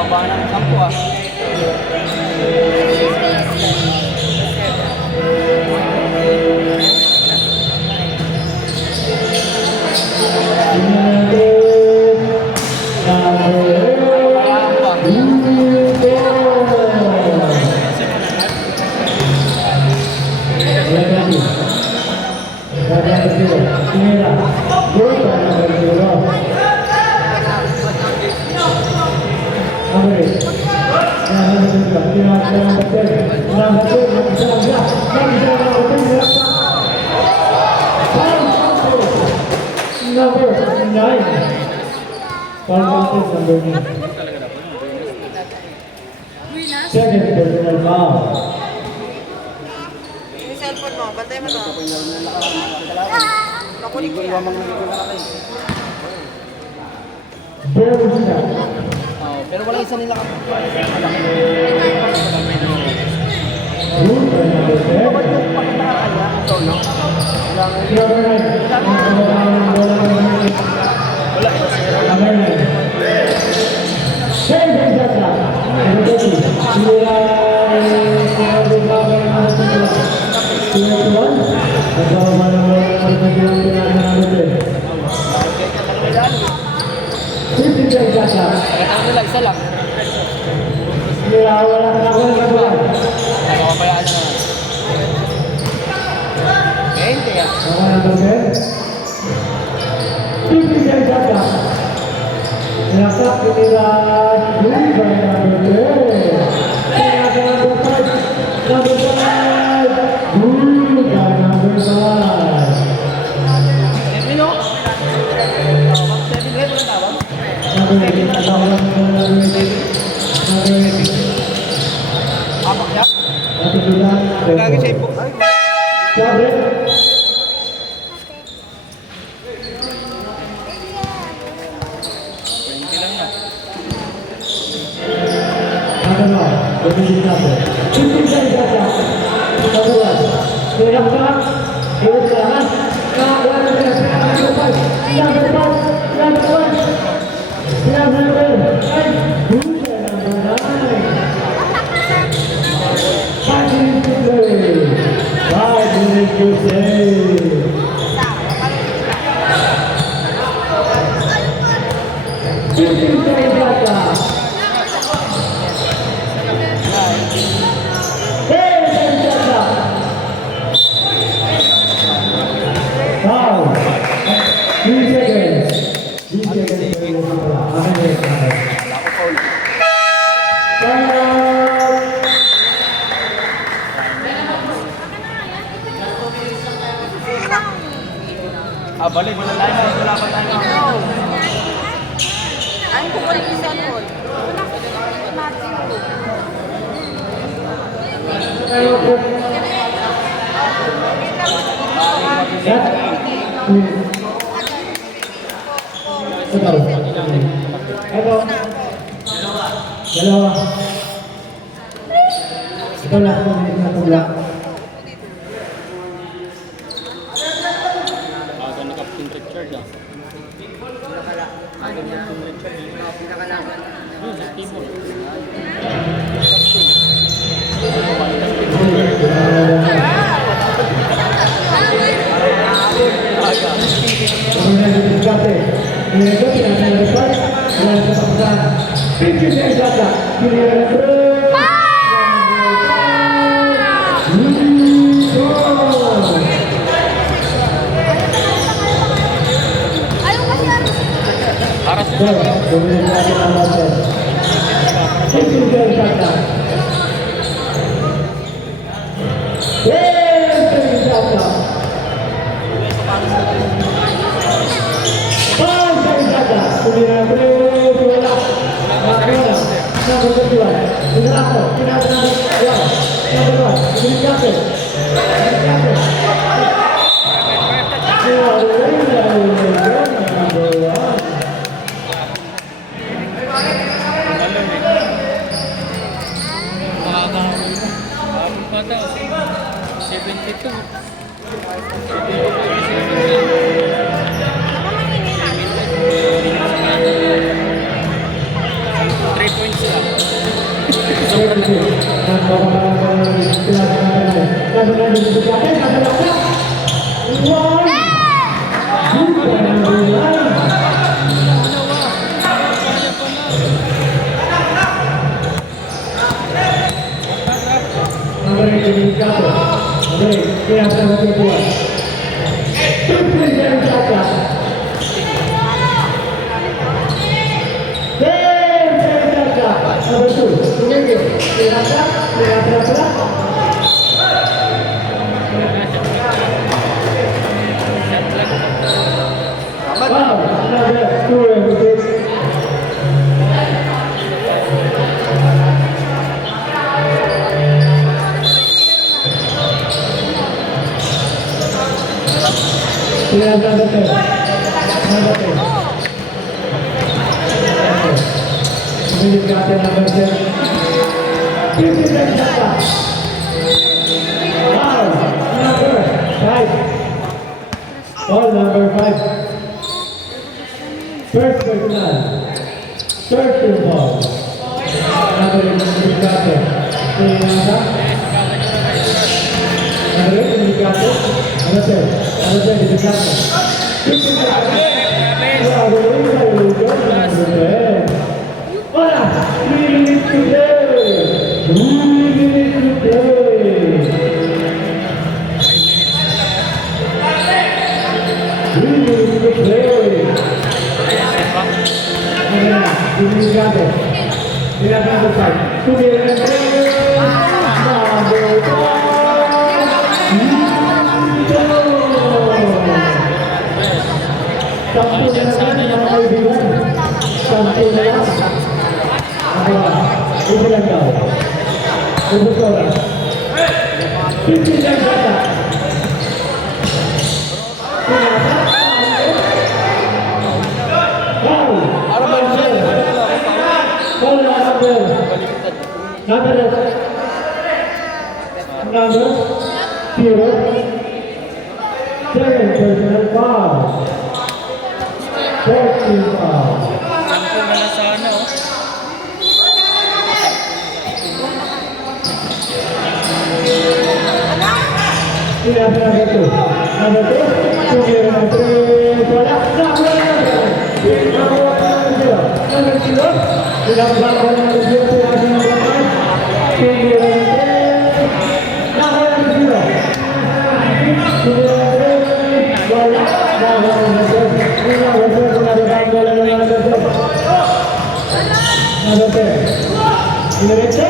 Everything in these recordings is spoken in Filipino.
Baba ng 10 ah. Second personal foul. Yung cellphone mo, bantay mo to. Nakunin ko yan. Pero wala isa nila nila isa lang. Ano pa bayaan na naman? 20 ah. Lagi sa ipok. Balik mo na tayo. Wala pa tayo. Ay, kukunin yung cellphone. Dalawa. Ito lang po na tugla. Richard ah. Pinakalaban. Timor. Points sila. Ang pagkakaroon ng pinagkakaroon. Kabanan dito sa atin, kabalaksak. One! Buka ng bulan. Andre Dominicano. Andre, kaya sa natutuan. Tutuloy na ang saka. Number 2, tumigil. Tinasa, tinasa. Wow, number 2 and 6. Tinasa number 10. Number 10. Minute natin number 10. 50 seconds na. Wow! Number 5. Ball number 5. First personal. Third to ball. Number 8, Dominicano. Tinasa. Number 8, Dominicano. Number 10. Number 10, Dominicano. 50 seconds. Wow, number 10. Hola, 3 minutes to play. 3 minutes to play. 3 minutes to play. Ayan, Dominicano. Number 5. Dominicano. Number 5. Sampu na naman mga kaibigan. Sampu na lang. Ibu lang daw. Ibu ko lang. 50 lang bata. Wow! Number 0. 7 personal foul. 14 foul. Sampo na lang sana, oh. Tidak ada itu. Ada itu. Kemudian ada bola. Nomor 2. Tidak berlaku nomor 2. Kemudian nomor 2. Bola. Nomor 3. Derecha.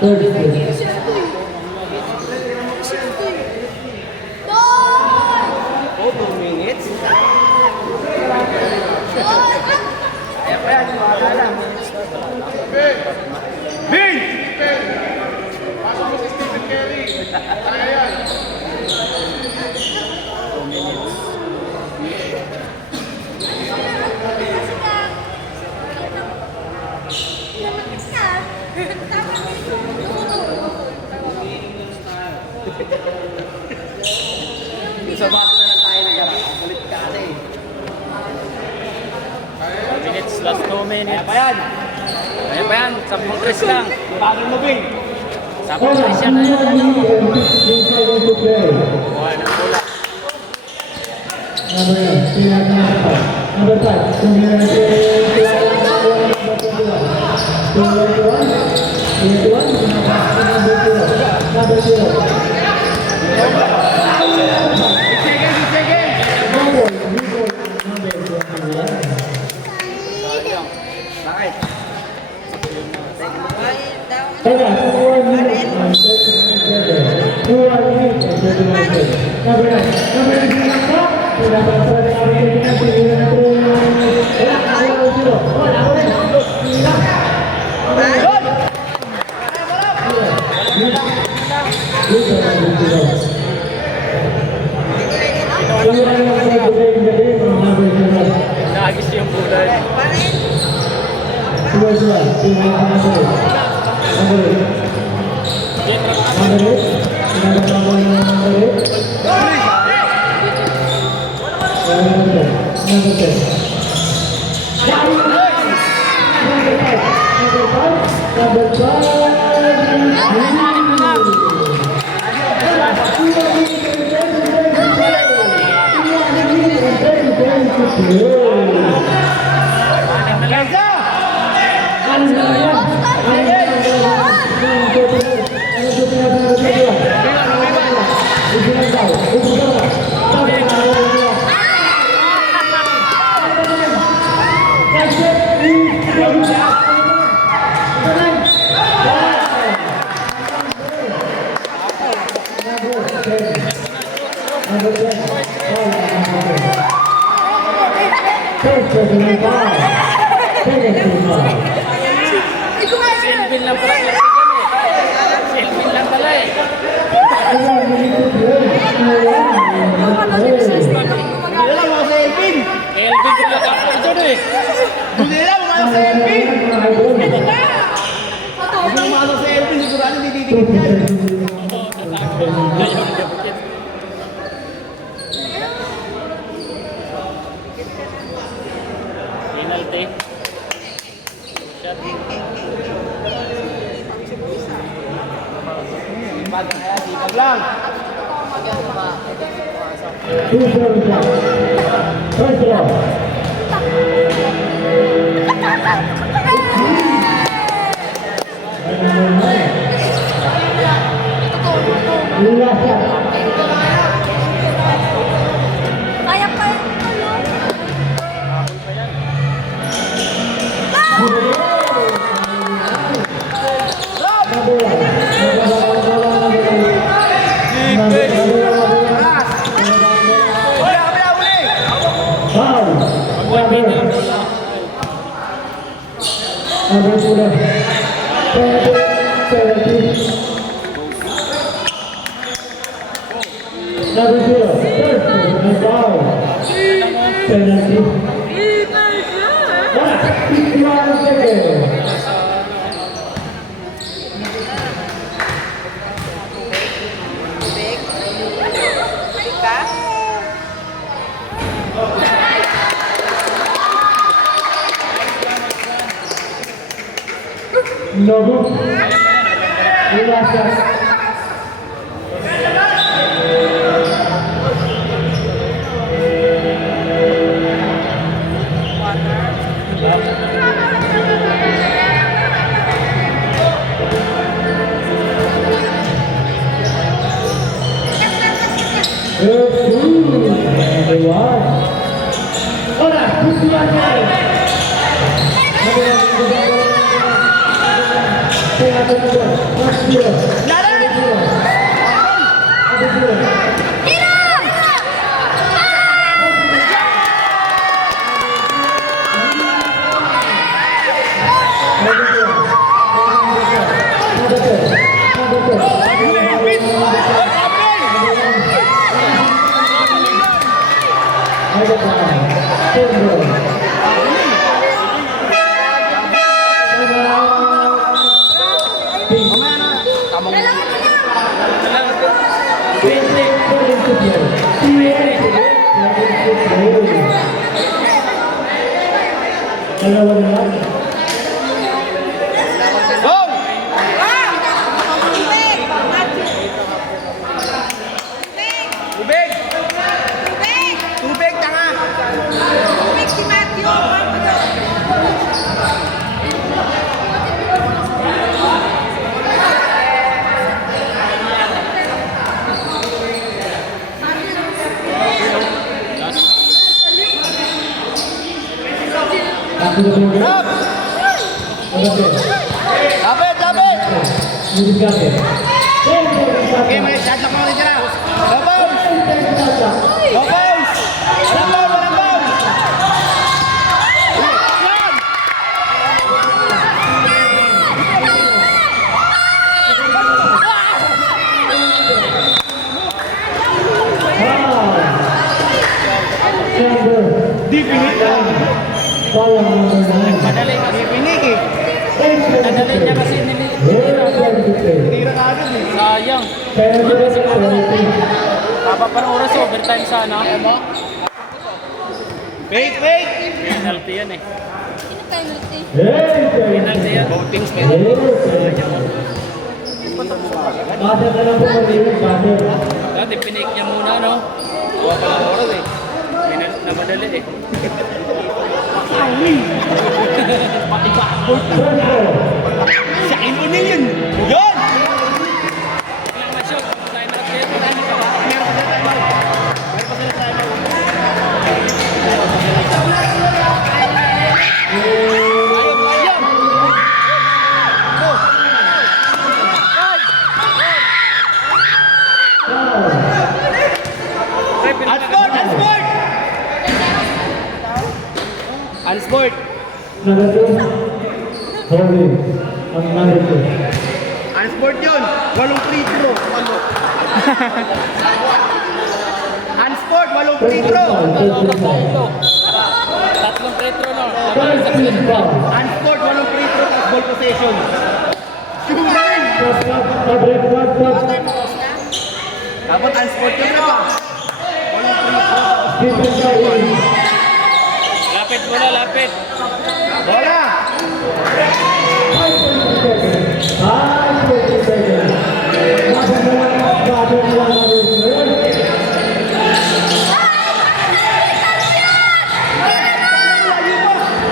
Kalau kita Sa bus na lang tayo nag-ulit kasi. 2 minutes, last 2 minutes. Kaya pa yan. Kaya pa yan, 10 press lang. Bagong lubing. 10 press yan na yun. Buhay ng bola. Number 5. Bakit? Number 9. Nagis yung bulay. Silvin lang pala yung Silvin lang pala eh. Elvin ko lang ako ito eh. Penalty. Shot. lang. Kaya pa yun. No. Okay, may shot lang ako dito na. Babos! Babos! Walang ball! Yan! Foul on number 9. Madali kasi. Pinig eh. Madali niya kasi Very good play. Tira na agad eh. Sayang. Penalty, penalty. Tapa pa ng oras, overtime sana. Wait, wait! Penalty yan eh. Very Penalty yan. Voting Base na lang po maliit, base. Dati pinik niya muna, no? Kuha pa ng oras eh. Na madali eh. Pati backboard. First ball. Sa O'Neal yun! Yun! Ilang na shot. Time out yan. Ano ka ba? Meron pa sila timeout. Meron pa sila timeout. Ayaw, ayaw! Go! Foul. Unsport! Unsport! Unsport! Number 2. Holding. Ang number 2. Unsport yun! Walong free throw. Ano? Unsport! Walong free throw! First foul. Tatlong free throw, no? First foul. Unsport! Walong free throw. Tapos ball possession. Shooting! First foul. Pabrik, one foul. Dapat unsport yun na ba? Walong free throw. Defense foul. Lapit muna, lapit. Bola! 5 seconds. 5 seconds. Number 1, base na lang ang reserve.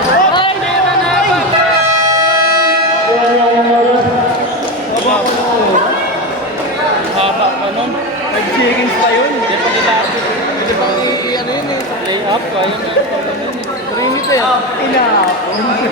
Ay, meron na ba? Wala ang oras. Haba pa nun. 5 seconds pa yun. Hindi pa nilapit. Hindi pa ano yun eh. Lay up, kaya na. Trinity eh. Inapon.